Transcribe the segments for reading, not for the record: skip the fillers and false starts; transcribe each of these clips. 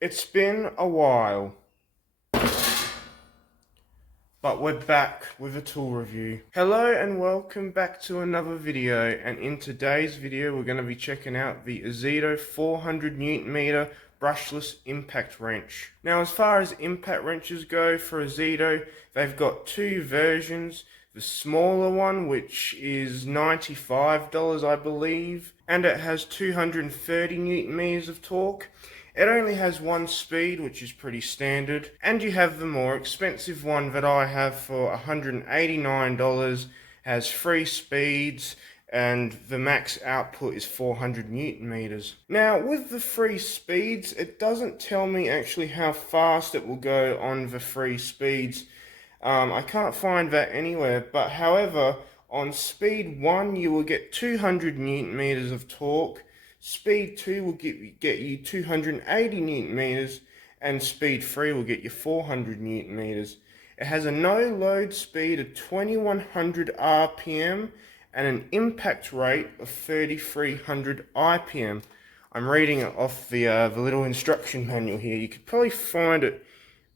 It's been a while, but we're back with a tool review. Hello and welcome back to another video, and in today's video we're going to be checking out the Ozito 400 Newton meter brushless impact wrench. Now, as far as impact wrenches go for Ozito, they've got two versions. The smaller one, which is $95 I believe, and it has 230 Newton meters of torque. It only has one speed, which is pretty standard, and you have the more expensive one that I have for $189, has 3 speeds, and the max output is 400 Newton meters. Now, with the 3 speeds, it doesn't tell me actually how fast it will go on the 3 speeds. I can't find that anywhere, but however, on speed 1 you will get 200 Newton meters of torque. Speed 2 will get you 280 Newton meters, and speed 3 will get you 400 Newton meters. It has a no load speed of 2100 RPM and an impact rate of 3300 IPM. I'm reading it off the little instruction manual here. You could probably find it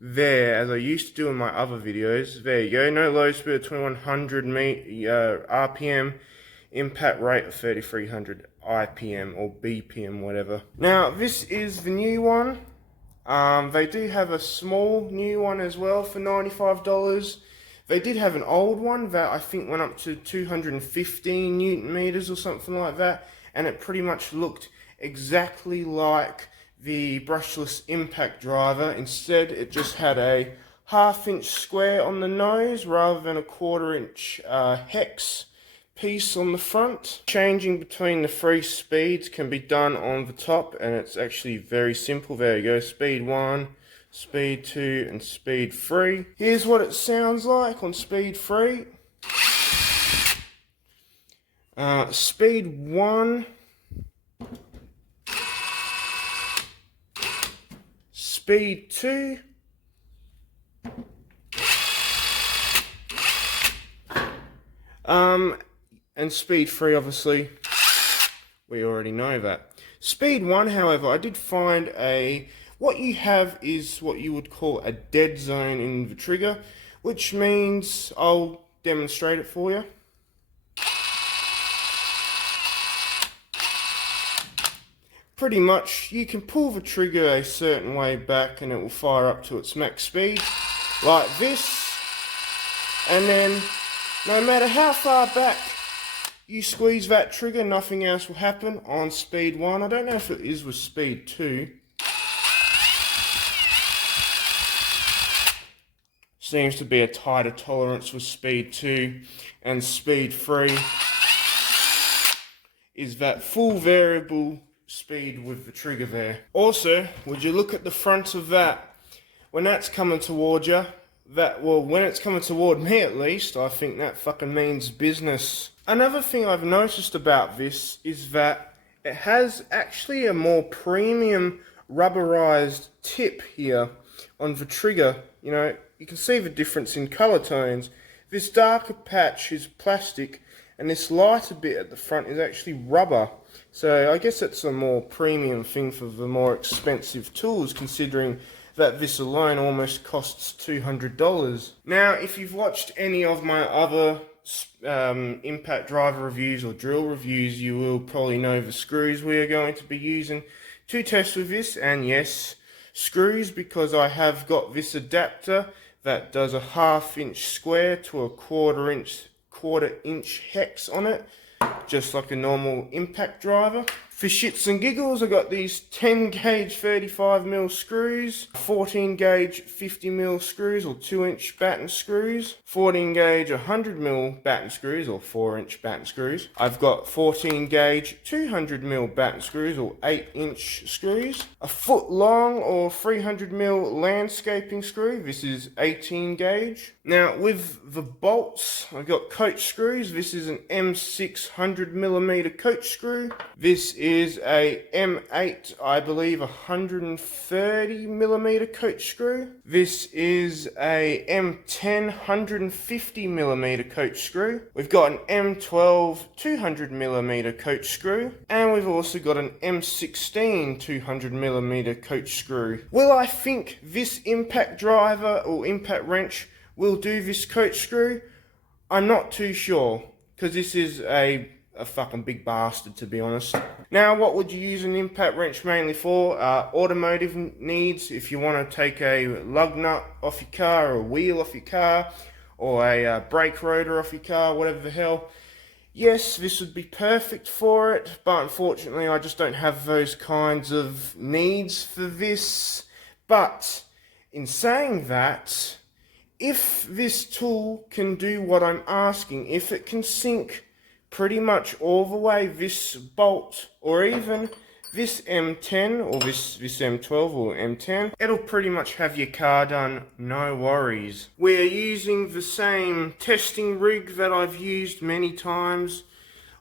there, as I used to do in my other videos. There you go, no load speed of 2100 RPM, impact rate of 3300 IPM or BPM, whatever. Now, this is the new one. They do have a small new one as well for $95. They did have an old one that I think went up to 215 Newton meters or something like that, and it pretty much looked exactly like the brushless impact driver. Instead, it just had a 1/2 inch square on the nose rather than a 1/4 inch hex piece on the front. Changing between the 3 speeds can be done on the top, and it's actually very simple. There you go, speed 1, speed 2, and speed 3. Here's what it sounds like on speed 3. Speed 1, speed 2, and speed 3, obviously, we already know that. Speed 1, however, I did find what you have is what you would call a dead zone in the trigger, which means, I'll demonstrate it for you. Pretty much, you can pull the trigger a certain way back and it will fire up to its max speed, like this, and then no matter how far back you squeeze that trigger, nothing else will happen on speed 1. I don't know if it is with speed 2. Seems to be a tighter tolerance with speed 2, and speed 3 is that full variable speed with the trigger there. Also, would you look at the front of that? When that's coming toward you, when it's coming toward me at least, I think that fucking means business. Another thing I've noticed about this is that it has actually a more premium rubberized tip here on the trigger. You know, you can see the difference in color tones. This darker patch is plastic, and this lighter bit at the front is actually rubber. So I guess it's a more premium thing for the more expensive tools, considering that this alone almost costs $200. Now, if you've watched any of my other impact driver reviews or drill reviews, you will probably know the screws we are going to be using to test with this. And yes, screws, because I have got this adapter that does a 1/2 inch square to a 1/4 inch hex on it, just like a normal impact driver. For shits and giggles, I got these 10 gauge 35mm screws, 14 gauge 50mm screws or 2-inch batten screws, 14 gauge 100mm batten screws or 4-inch batten screws. I've got 14 gauge 200mm batten screws or 8-inch screws, a foot long or 300mm landscaping screw. This is 18 gauge. Now, with the bolts, I've got coach screws. This is an M600mm coach screw. This is is a M8, I believe, 130mm coach screw. This is a M10 150mm coach screw. We've got an M12 200mm coach screw. And we've also got an M16 200mm coach screw. Will I think this impact driver or impact wrench will do this coach screw? I'm not too sure, because this is a fucking big bastard, to be honest. Now, what would you use an impact wrench mainly for? Automotive needs, if you want to take a lug nut off your car, or a wheel off your car, or a brake rotor off your car, whatever the hell. Yes, this would be perfect for it, but unfortunately I just don't have those kinds of needs for this. But, in saying that, if this tool can do what I'm asking, if it can sink pretty much all the way this bolt, or even this M10, or this M12 or M10, it'll pretty much have your car done, no worries. We're using the same testing rig that I've used many times.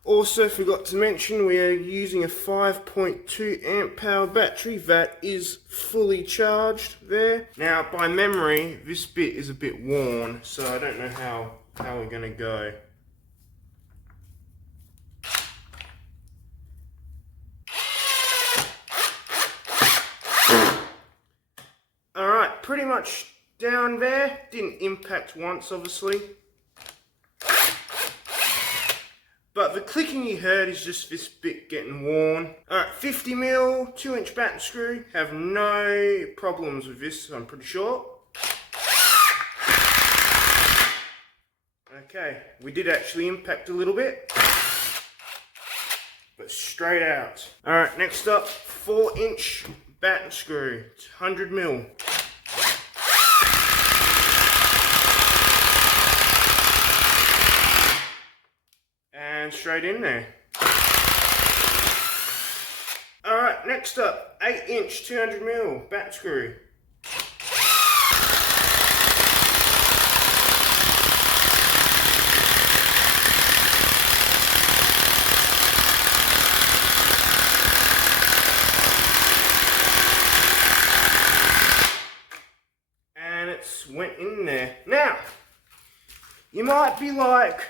Also forgot to mention, we are using a 5.2 amp power battery that is fully charged there. Now, by memory, this bit is a bit worn, so I don't know how we're going to go. Alright, pretty much down there. Didn't impact once, obviously. But the clicking you heard is just this bit getting worn. Alright, 50mm, 2-inch batten screw. Have no problems with this, I'm pretty sure. Okay, we did actually impact a little bit. But straight out. Alright, next up, 4-inch batten screw. It's 100mm. And straight in there. Alright, next up, 8-inch 200mm batten screw. And it's went in there. Now, you might be like,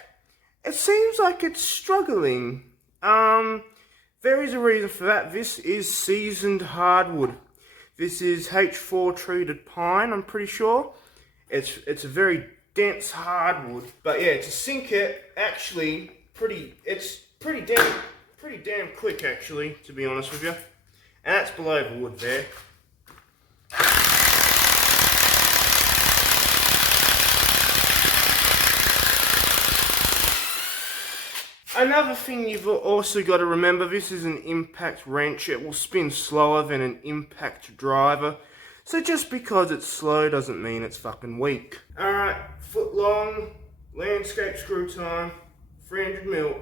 it seems like it's struggling. There is a reason for that. This is seasoned hardwood. This is H4 treated pine, I'm pretty sure. It's a very dense hardwood. But yeah, to sink it, actually, it's pretty damn quick, actually, to be honest with you. And that's below the wood there. Another thing you've also got to remember, this is an impact wrench. It will spin slower than an impact driver. So just because it's slow doesn't mean it's fucking weak. Alright, foot long, landscape screw time, 300mm.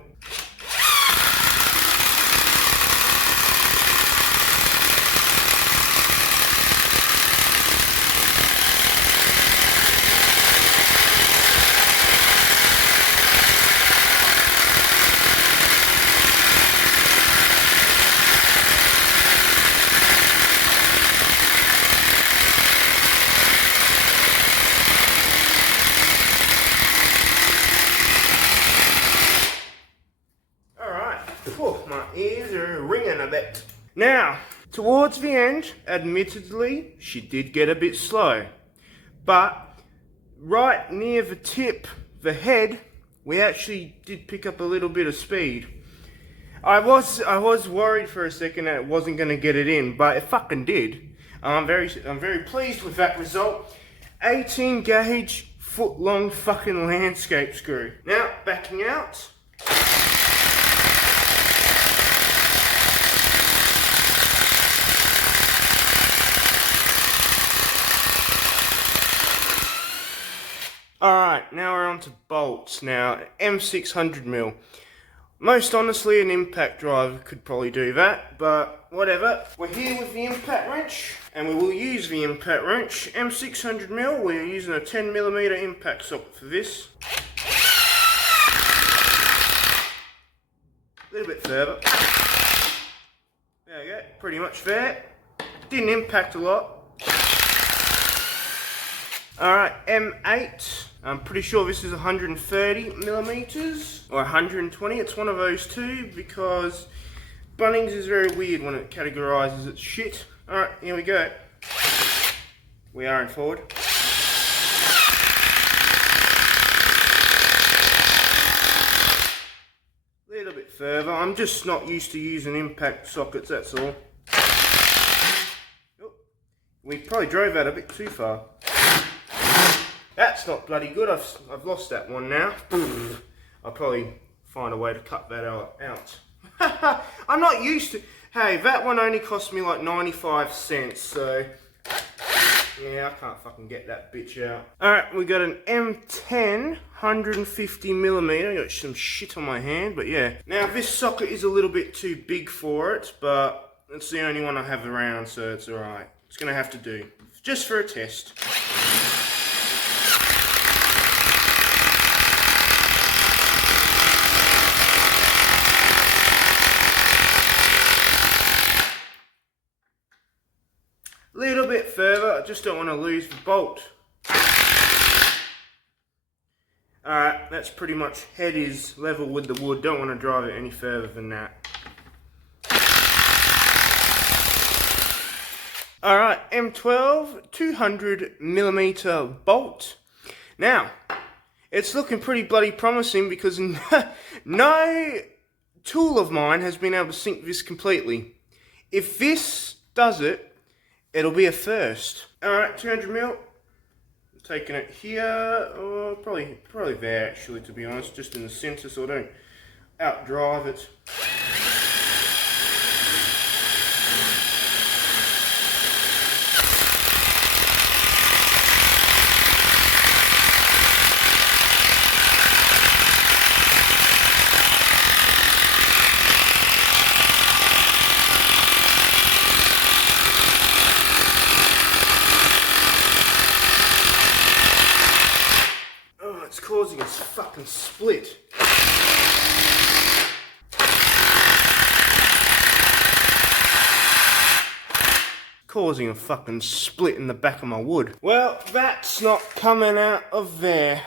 My ears are ringing a bit. Now, towards the end, admittedly, she did get a bit slow. But right near the tip, the head, we actually did pick up a little bit of speed. I was worried for a second that it wasn't going to get it in, but it fucking did. I'm very pleased with that result. 18 gauge, foot long fucking landscape screw. Now, backing out. Alright, now we're on to bolts. Now, M600mm. Most honestly, an impact driver could probably do that, but whatever. We're here with the impact wrench, and we will use the impact wrench. M600mm, we're using a 10mm impact socket for this. A little bit further. pretty much there. Didn't impact a lot. Alright, M8. I'm pretty sure this is 130 millimeters or 120. It's one of those two because Bunnings is very weird when it categorizes its shit. Alright, here we go. We are in forward. A little bit further. I'm just not used to using impact sockets, that's all. Oh, we probably drove that a bit too far. That's not bloody good. I've lost that one now. I'll probably find a way to cut that out. I'm not used to... Hey, that one only cost me like 95 cents, so... Yeah, I can't fucking get that bitch out. Alright, we got an M10, 150 millimeter. I got some shit on my hand, but yeah. Now, this socket is a little bit too big for it, but it's the only one I have around, so it's alright. It's gonna have to do. Just for a test. Little bit further, I just don't want to lose the bolt. Alright, that's pretty much head is level with the wood, don't want to drive it any further than that. Alright, M12, 200 millimeter bolt. Now, it's looking pretty bloody promising because no tool of mine has been able to sink this completely. If this does it, it'll be a first. Alright, 200 mil. Taking it here, or probably there actually, to be honest, just in the center so I don't outdrive it. It's causing a fucking split. Causing a fucking split in the back of my wood. Well, that's not coming out of there.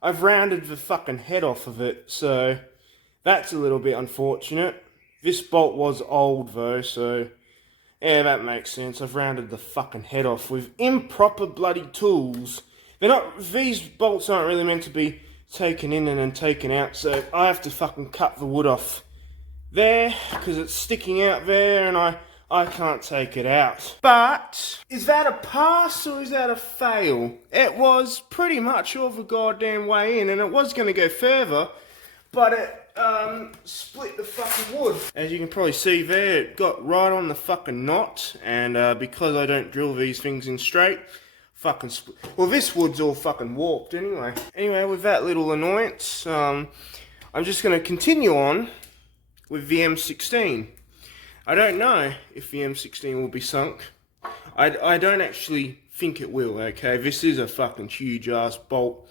I've rounded the fucking head off of it, so that's a little bit unfortunate. This bolt was old though, so yeah, that makes sense. I've rounded the fucking head off with improper bloody tools. These bolts aren't really meant to be taken in and then taken out, so I have to fucking cut the wood off there, because it's sticking out there and I can't take it out. But, is that a pass or is that a fail? It was pretty much all the goddamn way in, and it was going to go further, but it split the fucking wood. As you can probably see there, it got right on the fucking knot, and because I don't drill these things in straight, fucking split. Well, this wood's all fucking warped anyway. Anyway, with that little annoyance, I'm just going to continue on with the M16. I don't know if the M16 will be sunk. I don't actually think it will, okay? This is a fucking huge ass bolt,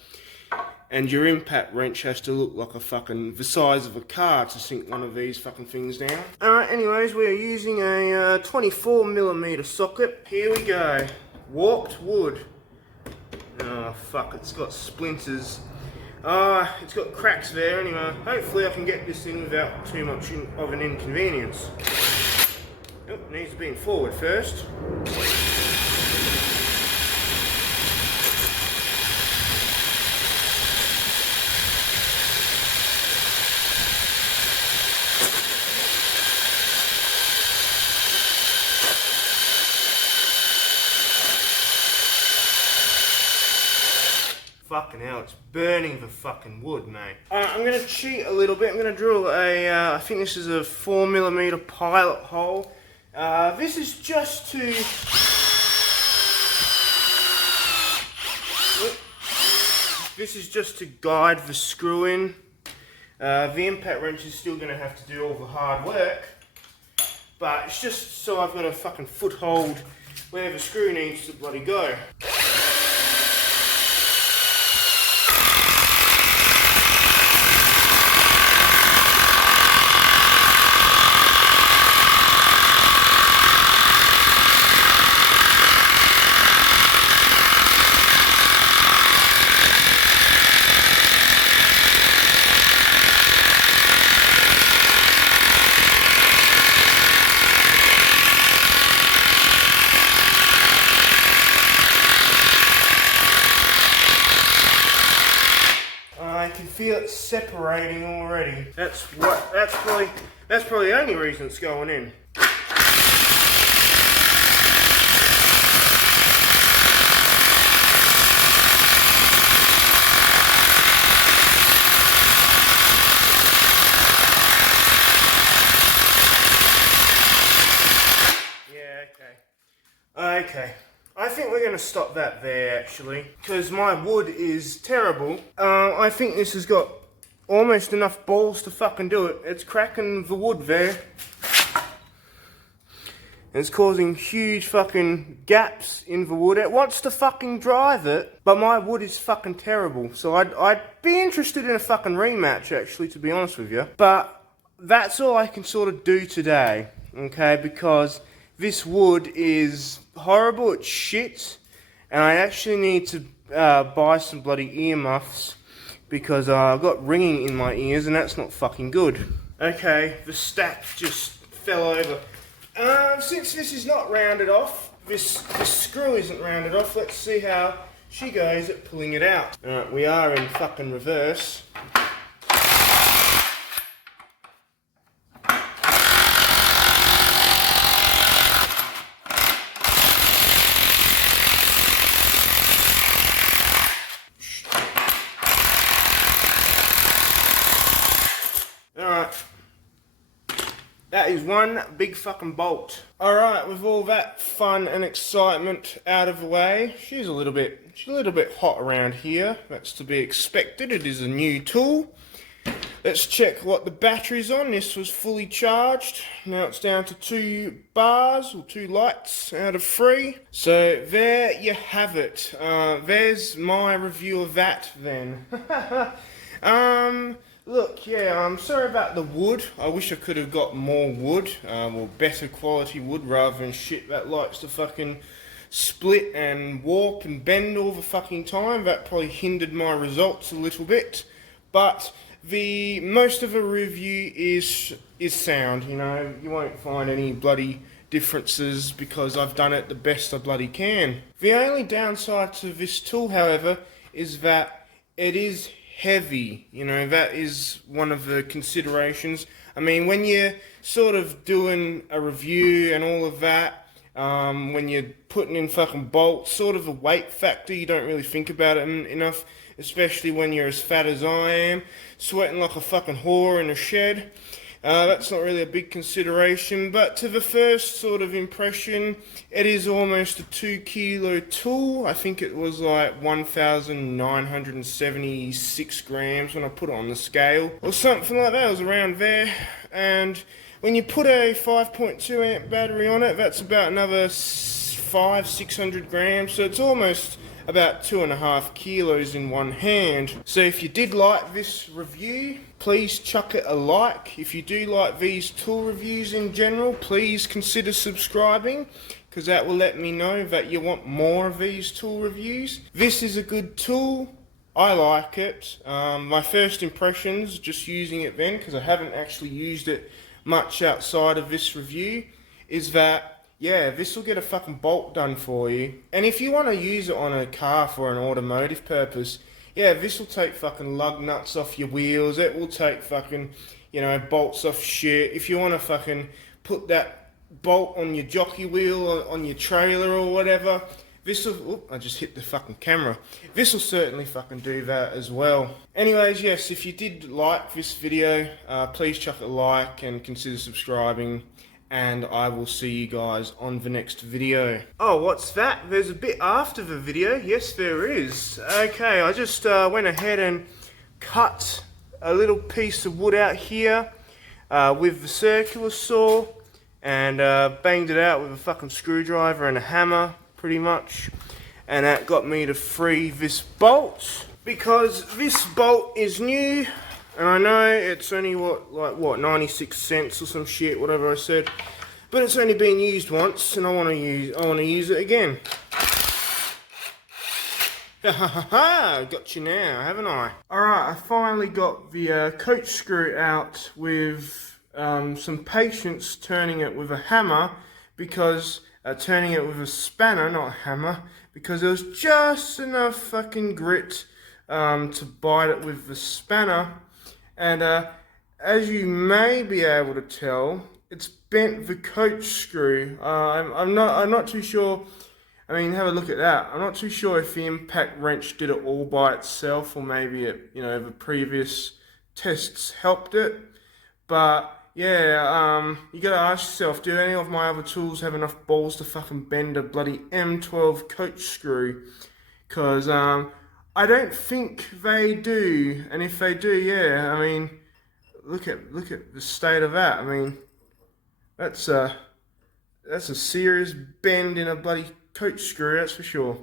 and your impact wrench has to look like the size of a car to sink one of these fucking things down. Alright, anyways, we're using a 24 millimeter socket. Here we go. Warped wood. Oh fuck, it's got splinters. It's got cracks there anyway. Hopefully I can get this in without too much of an inconvenience. Oh, needs to be in forward first. Fucking hell, it's burning the fucking wood, mate. I'm gonna cheat a little bit. I'm gonna drill I think this is a 4mm pilot hole. This is just to... This is just to guide the screw in. The impact wrench is still gonna have to do all the hard work. But it's just so I've got a fucking foothold where the screw needs to bloody go. feel it separating already. That's probably the only reason it's going in. Okay, I think we're going to stop that there actually, because my wood is terrible. I think this has got almost enough balls to fucking do it. It's cracking the wood there. It's causing huge fucking gaps in the wood. It wants to fucking drive it, but my wood is fucking terrible. So I'd be interested in a fucking rematch actually, to be honest with you. But that's all I can sort of do today, okay, because this wood is horrible, it's shit, and I actually need to buy some bloody earmuffs because I've got ringing in my ears and that's not fucking good. Okay, the stack just fell over. Since this is not rounded off, this screw isn't rounded off, let's see how she goes at pulling it out. Alright, we are in fucking reverse. That is one big fucking bolt. Alright, with all that fun and excitement out of the way, she's a little bit hot around here. That's to be expected. It is a new tool. Let's check what the battery's on. This was fully charged. Now it's down to 2 bars, or 2 lights out of 3. So there you have it. There's my review of that then. Look, yeah, I'm sorry about the wood. I wish I could have got more wood, or better quality wood, rather than shit that likes to fucking split and warp and bend all the fucking time. That probably hindered my results a little bit. But the most of a review is sound, you know. You won't find any bloody differences because I've done it the best I bloody can. The only downside to this tool, however, is that it is heavy, you know. That is one of the considerations. I mean, when you're sort of doing a review and all of that, when you're putting in fucking bolts, sort of a weight factor, you don't really think about it enough, especially when you're as fat as I am, sweating like a fucking whore in a shed. That's not really a big consideration, but to the first sort of impression, it is almost a 2 kilo tool. I think it was like 1,976 grams when I put it on the scale, or something like that. It was around there. And when you put a 5.2 amp battery on it, that's about another 500-600 grams, so it's almost about 2.5 kilos in one hand. So if you did like this review, please chuck it a like. If you do like these tool reviews in general, please consider subscribing, because that will let me know that you want more of these tool reviews. This is a good tool. I like it. My first impressions, just using it then, because I haven't actually used it much outside of this review, is that yeah, this will get a fucking bolt done for you. And if you want to use it on a car for an automotive purpose, yeah, this will take fucking lug nuts off your wheels. It will take fucking, you know, bolts off shit. If you want to fucking put that bolt on your jockey wheel or on your trailer or whatever, this will, I just hit the fucking camera. This will certainly fucking do that as well. Anyways, yes, if you did like this video, please chuck a like and consider subscribing. And I will see you guys on the next video. Oh, what's that? There's a bit after the video. Yes, there is. Okay, I just went ahead and cut a little piece of wood out here with the circular saw and banged it out with a fucking screwdriver and a hammer, pretty much. And that got me to free this bolt, because this bolt is new. And I know it's only what 96 cents or some shit, whatever I said, but it's only been used once, and I want to use it again. Ha ha ha ha! Got you now, haven't I? All right, I finally got the coach screw out with some patience, turning it with a hammer, because turning it with a spanner, not a hammer, because there was just enough fucking grit to bite it with the spanner, and as you may be able to tell, it's bent the coach screw. I'm not too sure. I mean, have a look at that. I'm not too sure if the impact wrench did it all by itself, or maybe the previous tests helped it. But yeah, you gotta ask yourself, do any of my other tools have enough balls to fucking bend a bloody M12 coach screw? Cause I don't think they do. And if they do, yeah, I mean, look at the state of that. I mean, that's a that's a serious bend in a bloody coach screw, that's for sure.